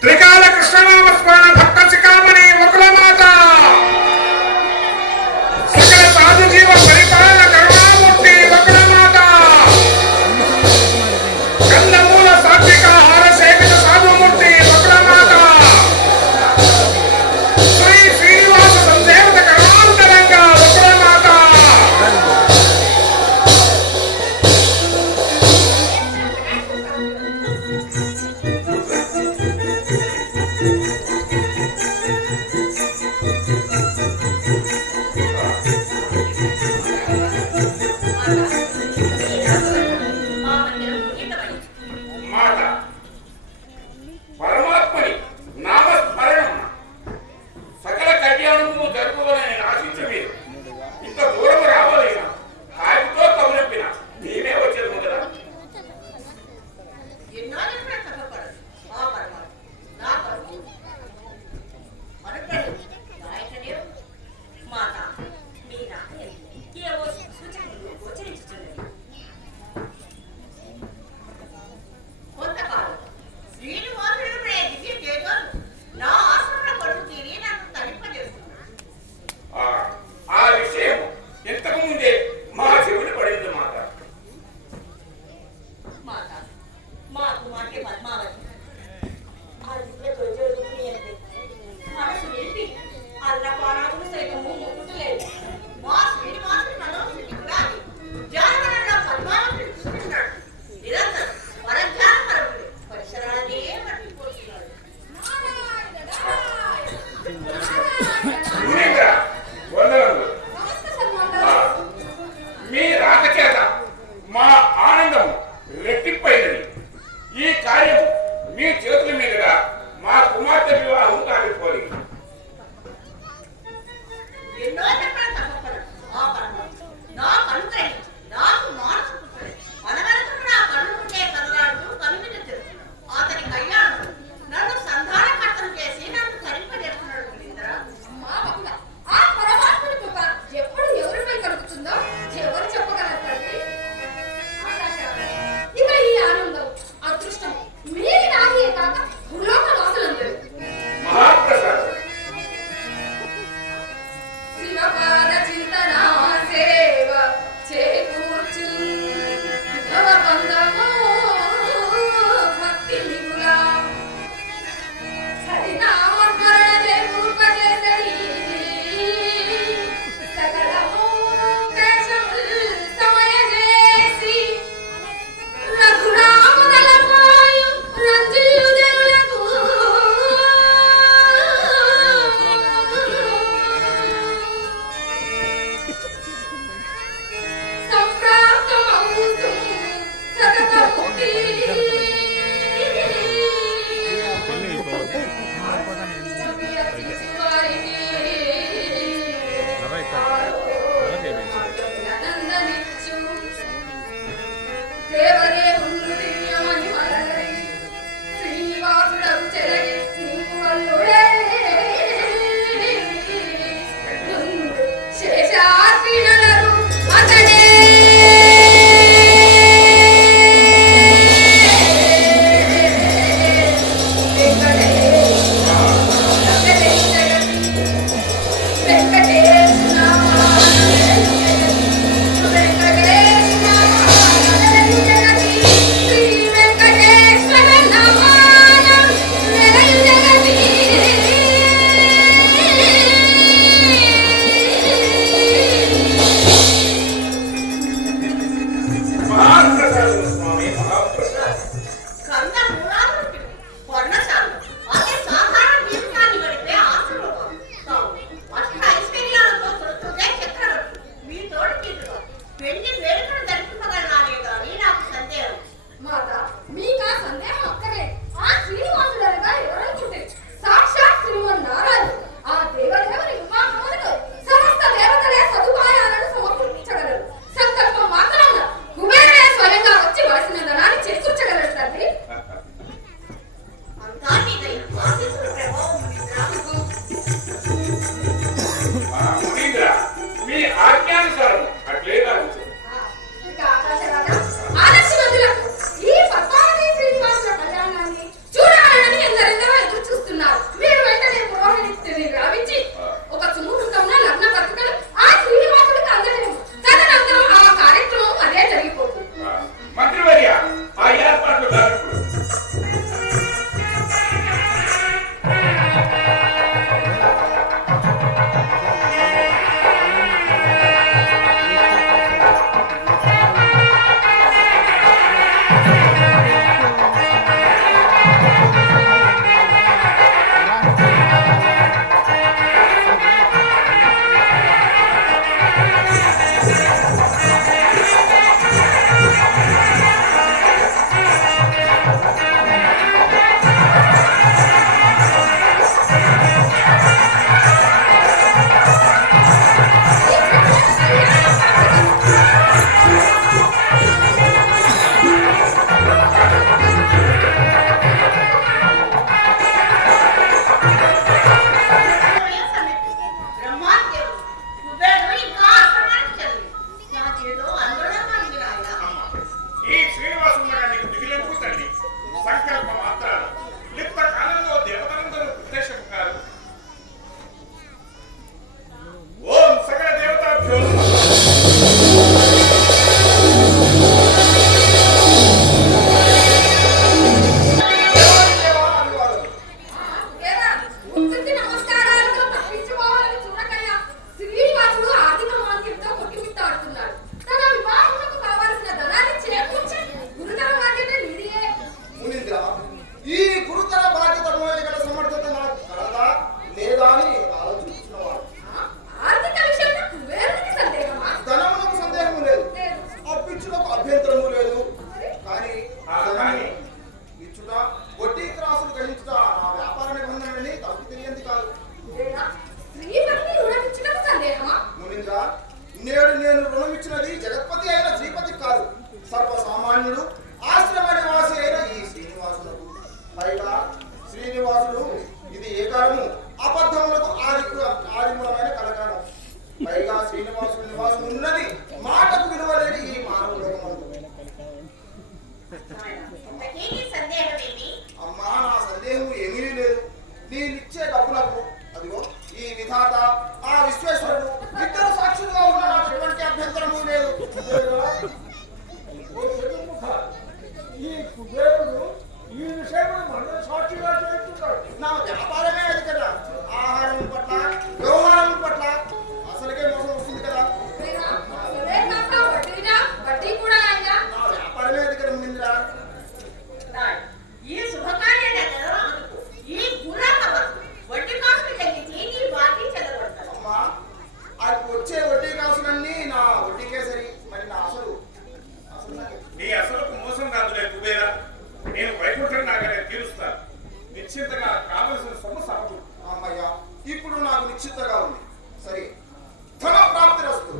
త్రికాల కృష్ణనామ స్మరణ భక్త చికామణి వకులమాత సకల సాధు జీవ పరిపాలన కరుణామూర్తి వకులమాత కందమూల సాత్వికాహార సేవిత సాధుమూర్తి వకులమాత శ్రీ శ్రీనివాస సంసేవిత కరుణాంతరంగా వకులమాత పరమాత్మని నామస్మరణం సకల కళ్యాణము జరుగుతుందని ఆశించ మీరు ఇంత దూరం రావాలిగా కాయతో కబురెప్పిన నేనే వచ్చేది కదా. ఆ విషయం ఇంతకు ముందే మా చెవులు పడింది మాట. మీ రాక చేత మా ఆనందం రెట్టింపైనది. ఈ కార్యం మీ చేతుల మీదుగా మా కుమార్తె వివాహం కాకపోయి పెళ్లి వేడుకను జరుపుకోగలనానే కానీ నాకు సందేహం. మాత మీకా సందేహం అక్కర్లేదు. ఆ శ్రీనివాసుడనగా ఎవరనుకుంటే సాక్షాత్ శ్రీమన్నారాయణ. ఆ దేవదేవుని వివాహములకు సమస్త దేవతలే సదుపాయాలను సమకూర్చగలరు. సంకల్పం మాత్రమున కుబేరుడే స్వయంగా వచ్చి వలసిన ధనాన్ని చేకూర్చగలరు తండ్రి. అంతా నీ దయ. ఆశీస్సుల ప్రభావం మిత్ర. మునీంద్ర, మీ ఆజ్ఞానుసారం అట్లే కావచ్చు. ఇక ఆకాశరాజా ఆలస్యవంతులకు ఈ పద్మావతి శ్రీనివాసుల కళ్యాణాన్ని చూడాలని ఎందరెందరో ఎదురు చూస్తున్నారు. మీరు వెంటనే పురోహితుడిని రావించి ఒక సుముహూర్తంలో లగ్న పత్రికలు ఆ శ్రీనివాసుడికి అందజేయము. తదనంతరం ఆ కార్యక్రమం అదే జరిగిపోతుంది. మంత్రివర్య, ఆ ఏర్పాట్లు కాదు. బ్రహ్మాదేవుడు కుబేరుడు ఇంకా ఆశ్రమానికి చెంది. నాకేదో ఆందోళనగా ఉంది నాయనా. ఈ శ్రీనివాసు నీకు దిగులెందుకు తల్లి? సంకల్ప మాత్రాలు లిప్త కాలంలో దేవతలందరూ ఉద్దేశం కాదు. ఓం సకల దేవతాభ్యో లేదా ముక్తికి నమస్కారాలతో తప్పించుకోవాలని చూడకయ్యా శ్రీనివాసుడు ఆర్థిక మాంద్యంతో కొట్టుమిట్టాడుతున్నాడు. తన వివాహములకు కావాల్సిన ధనాన్ని చేకూర్చి గురుతర బాధ్యత నీదియే. మునీంద్ర, ఈ గురుతర బాధ్యత మోయగల సమర్థత నాకు కలదా లేదా అని ఆలోచిస్తున్నవాడు. ఆర్థిక విషయంలో కుబేరునికి సందేహమా? ధనమునకు సందేహము లేదు, లేదు. అప్పించుటకు అభ్యంతరము లేదు. మరి కానీ కానీ ఇచ్చుట వడ్డీ త్రాసులు గ్రహించుట నా వ్యాపార నిబంధనని తప్పు తెలియంది కాదు. లేదా శ్రీపతిని రుణమిచ్చుటకు సందేహమా? మునీంద్ర, నేడు నేను రుణమిచ్చినది జగత్పతి అయిన శ్రీపతి కాదు, సర్వసామాన్యుడు ఆశ్రమ నివాసి అయిన ఈ శ్రీనివాసులకు. పైగా శ్రీనివాసుడు ఇది ఏ కాలము అబద్ధములకు ఆదిమూలమైన కలకాలం. పైగా శ్రీనివాసుడు నివాసం ఉన్నది మాటకు విలువలేని ఈ మానవ లోకమందు. ఇంతకీ నీ సందేహమేమి? అమ్మా, నా సందేహం ఏమీ లేదు. నేనిచ్చే డబ్బులకు అదిగో ఈ విధాత ఆ విశ్వేశ్వరుడు ఇద్దరు సాక్షులుగా ఉన్న నాకు ఎటువంటి అభ్యంతరము లేదు. ఈ కుబేరుడు ఈ విషయంలో మన సాక్షిగా చేస్తున్నాడు. నా వ్యాపారమే అది కదా. ఆహారం పట్ల వ్యవహారం పట్ల అసలుకే మోసం వస్తుంది కదా. లేదా అసలే కాక వడ్డీనా? వడ్డీ కూడా అయిందా? నా వ్యాపారమే అది కదా మునీంద్ర. ఈ శుభకార్యాలలో అనుకో ఈ గురాకవచ్చు వడ్డీ కాసులు తగ్గించి నీ బాకీ చెదరగొడతాను. అమ్మా, అది వచ్చే వడ్డీ కాసులన్నీ నా వడ్డీకే సరి. మరి నా అసలు నాకు నీ అసలుకు మోసం కాదులే కుబేర. నేను వైకుంఠం నాగనే తీరుస్తాను. నిశ్చింతగా కావలసిన సొమ్ము సమకూరు. అమ్మయ్య, ఇప్పుడు నాకు నిశ్చితగా ఉంది. సరే, ధన ప్రాప్తి రస్తు.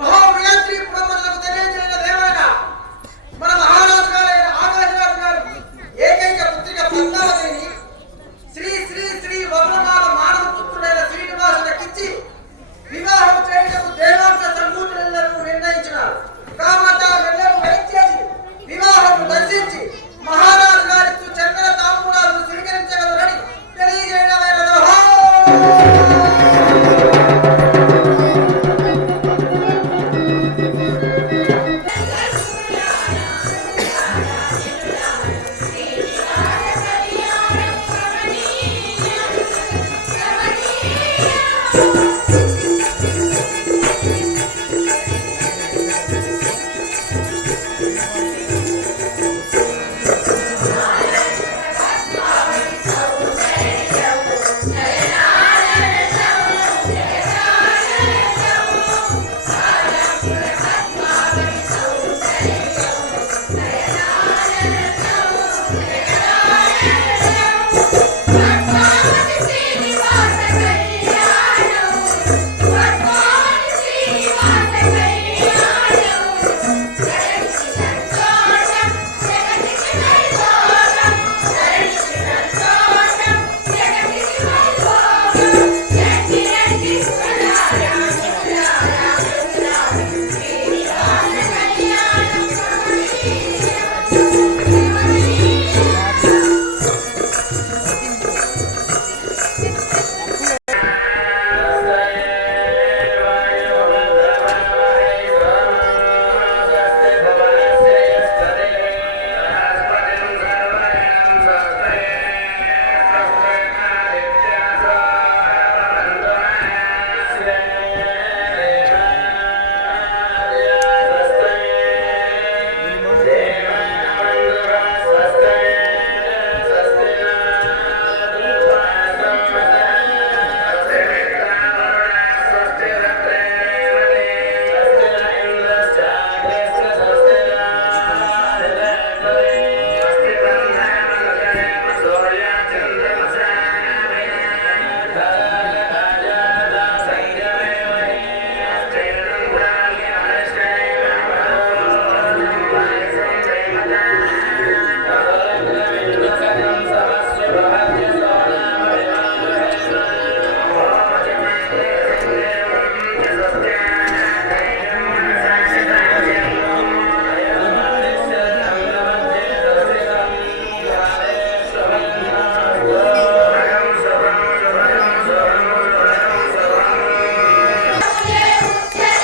మహాప్రయాత్రి పురమందులకు తెలియజేయన దేవత మన మహారాజు గారైన ఆకాశరాజు గారు ఏకైక పుత్రిక పద్మావతిని